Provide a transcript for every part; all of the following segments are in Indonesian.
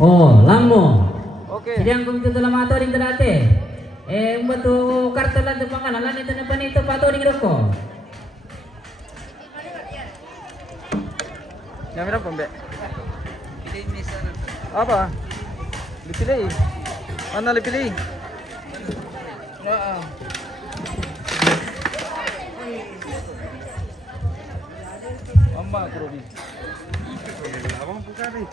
Oh, lamo. Oke. Sidang komite dalam ato ring terate. Batu kartu lan pangalanan itu na panito pato ring roko. Yang berapa, Mbak? Apa? Dipilih. Mana dipilih? Amba Krodi. Abang buka nih.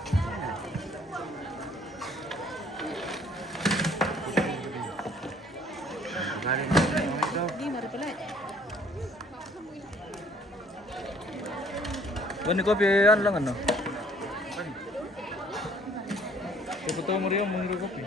Bani kopi ano lang ano? Kopi mo rin yung kopi.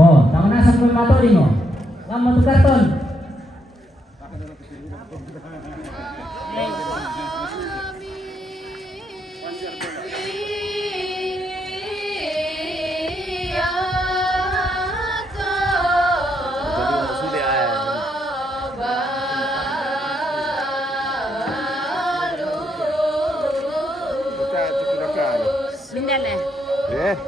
Oh, tangan asap pato ring oh. Lamo tu karton. Bindale. Eh.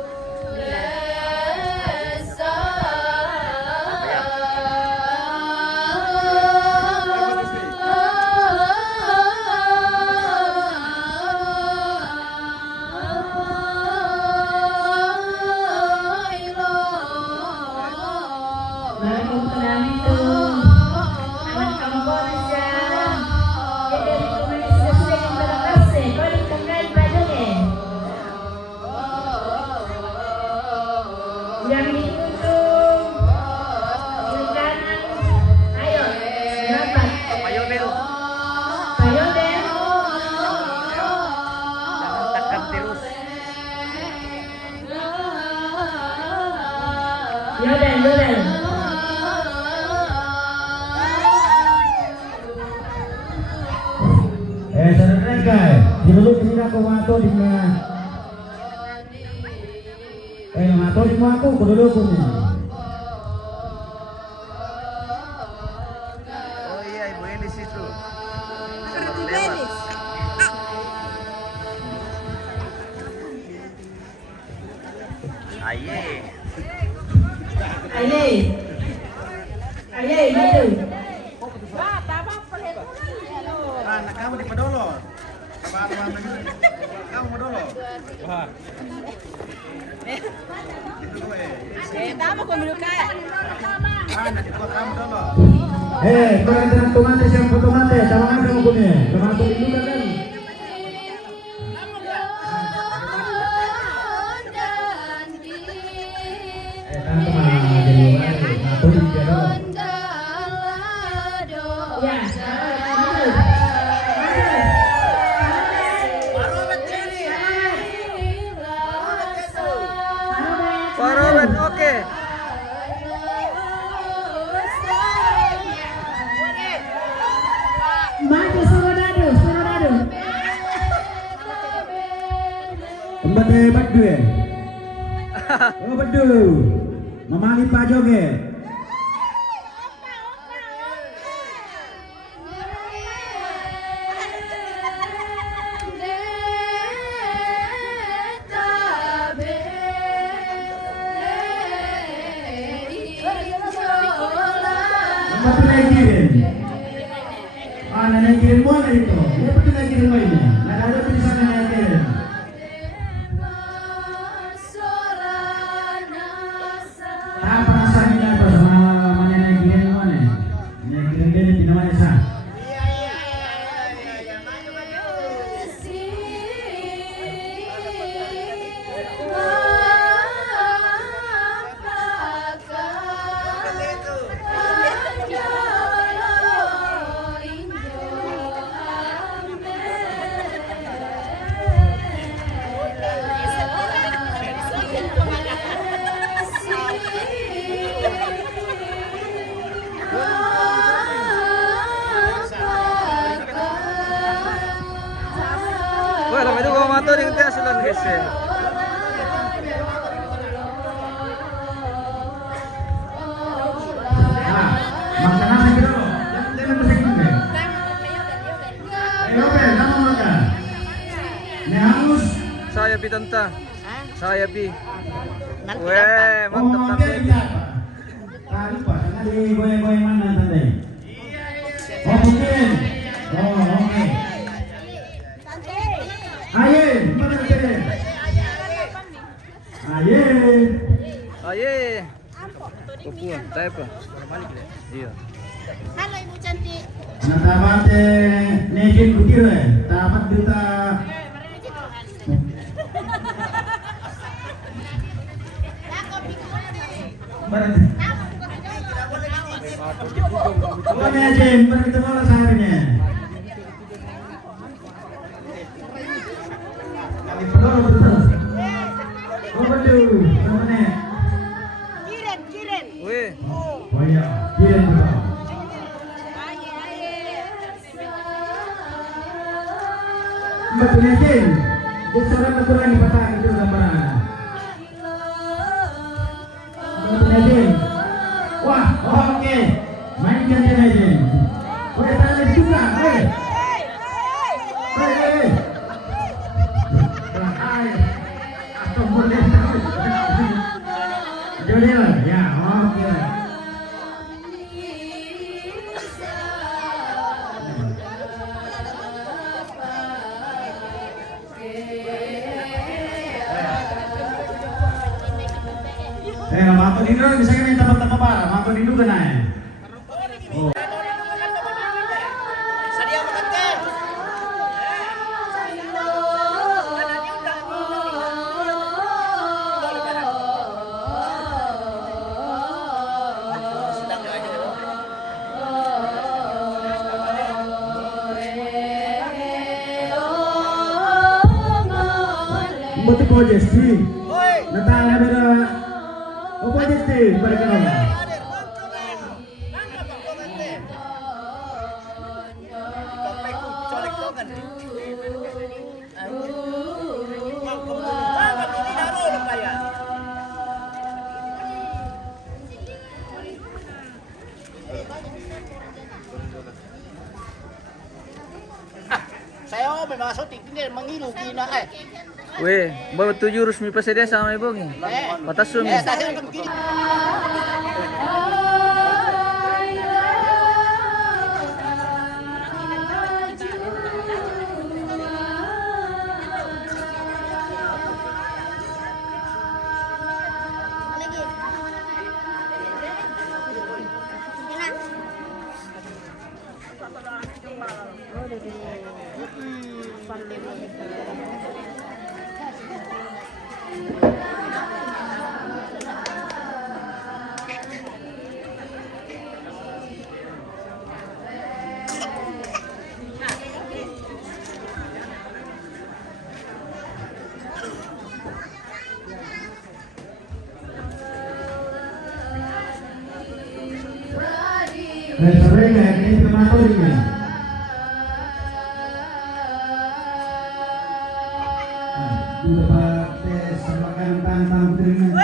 Diluluk sini aku mato di mana? Mato di mana aku dulu pun. Oh iya, Ibu Elis itu. Ibu Elis. Aye. Aye. Aye, maju. Anak kamu di Padolo. Kamu Padolo. Wah. Tama ko dulu kaya. Anak di kamu dulu. Kalian tenang tomate siang tomate, tawangan kamu punya. Tomate itu kan. Pak Robert, oke. Maju Surodadu, Surodadu. Kembali berdua. Oh berdua. Memali Pak Joget. Kembali naikin. Naikin mana itu? Dia pergi naikin mainnya. Nah ada di sana naikin. Apa rasanya apa sama mana naikin mana? Naikin dia tidak mana sah. Wah, lama itu gua mato ning teh asulan guys ya. Makanan lagi dulu. Jangan bersih juga. Ayo be, kamu makan. Ini hangus. Saya pi tanta. Saya pi. Nanti Weh, mantap Oh, tante. oke, tidak. Tak lupa, jangan digoyang-goyang mana tante. Oh, mungkin. Oh, oke. Ayo, mana tante? Ayo. Aye. Pupuan, tayo pa. Iya. Halo Ibu cantik. Natapat nejin kukir tamat kita. Apa nejin? Berarti mana saharnya? Kali pedol betul. Oh betul, namanya. Kiren. Weh. Oh iya, kirim betul. Betul nejin. Dia seorang kekurangan patah itu gambaran. Betul nejin. Wah, oke. Mainkan dia nejin. Boleh tarik juga, Hei. Atau boleh tarik. Jodoh, ya, oke. Mato dino bisa kan minta tempat apa? Mato dino kan ya. Oh. Betul kau jadi. Natala beda. Oh kau jadi mereka nama. Saya masuk tinggal mengilu kina Weh, bawa 7 resmi pasedia sama ibu ni. Batas sumi. Reservenya ini pematorinya. Sudah pakai semakan tantang terima.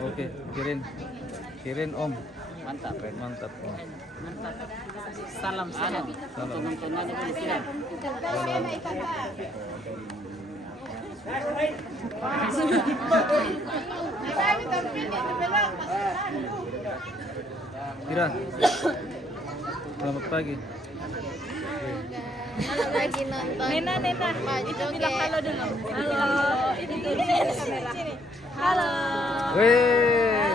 Oke, kirin Om. Mantap, mantap Om. Salam salam. Nonton aja dulu kira. Kira. Selamat pagi. Halo lagi nonton. Nena, itu bilang halo dulu. Halo, itu dulu kamera. Halo. Weh.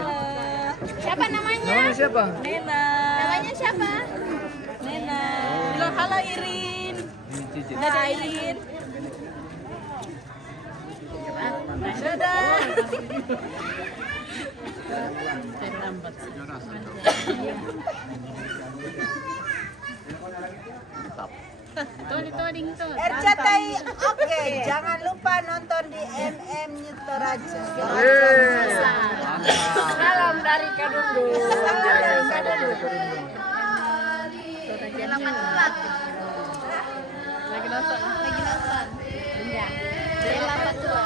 Siapa namanya? Namanya siapa? Nena. Namanya siapa? Nena. Bilang halo Irin. Ini Cici. Dadah Irin. Dadah. RCTI, oke, jangan lupa nonton di MM Nyutoraja. Weh. Salam dari Kadundu. Lagi nonton. Iya. Bella Patua.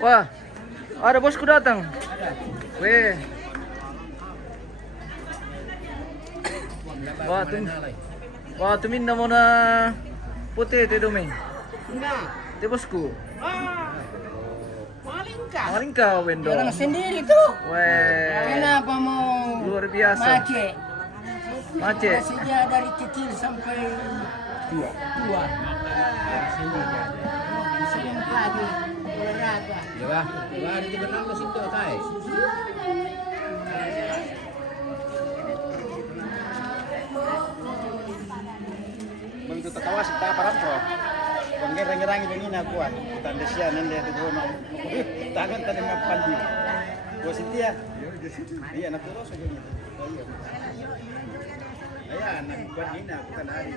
Wah, ada bosku datang. Weh. Wah, tuminda mo na puti, te Domeng. Enggak. Te bosku. Maling Maling ka, Wendo. Orang sendiri tuh. Weh. Kenapa mau Luar biasa. mace? Mace. Sejak dari kecil sampai tua. Sebelum pagi olahraga. Begitu tertawa sih tak parah bro. Bangger rangi begini aku ah. Tanda sia nende itu bro. Tangan tadi mapandi. Gua Sintia. Iya anak terus aja gitu. Iya anak buat ini aku kan hari.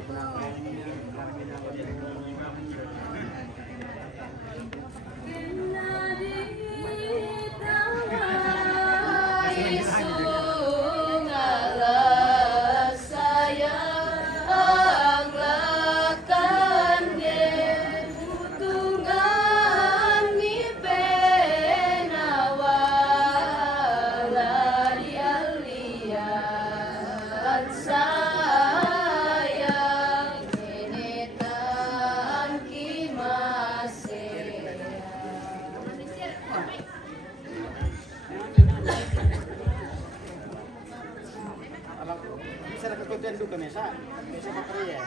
Bisa dapat konten duka mesa pakai ya.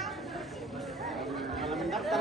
Kalau mendaftar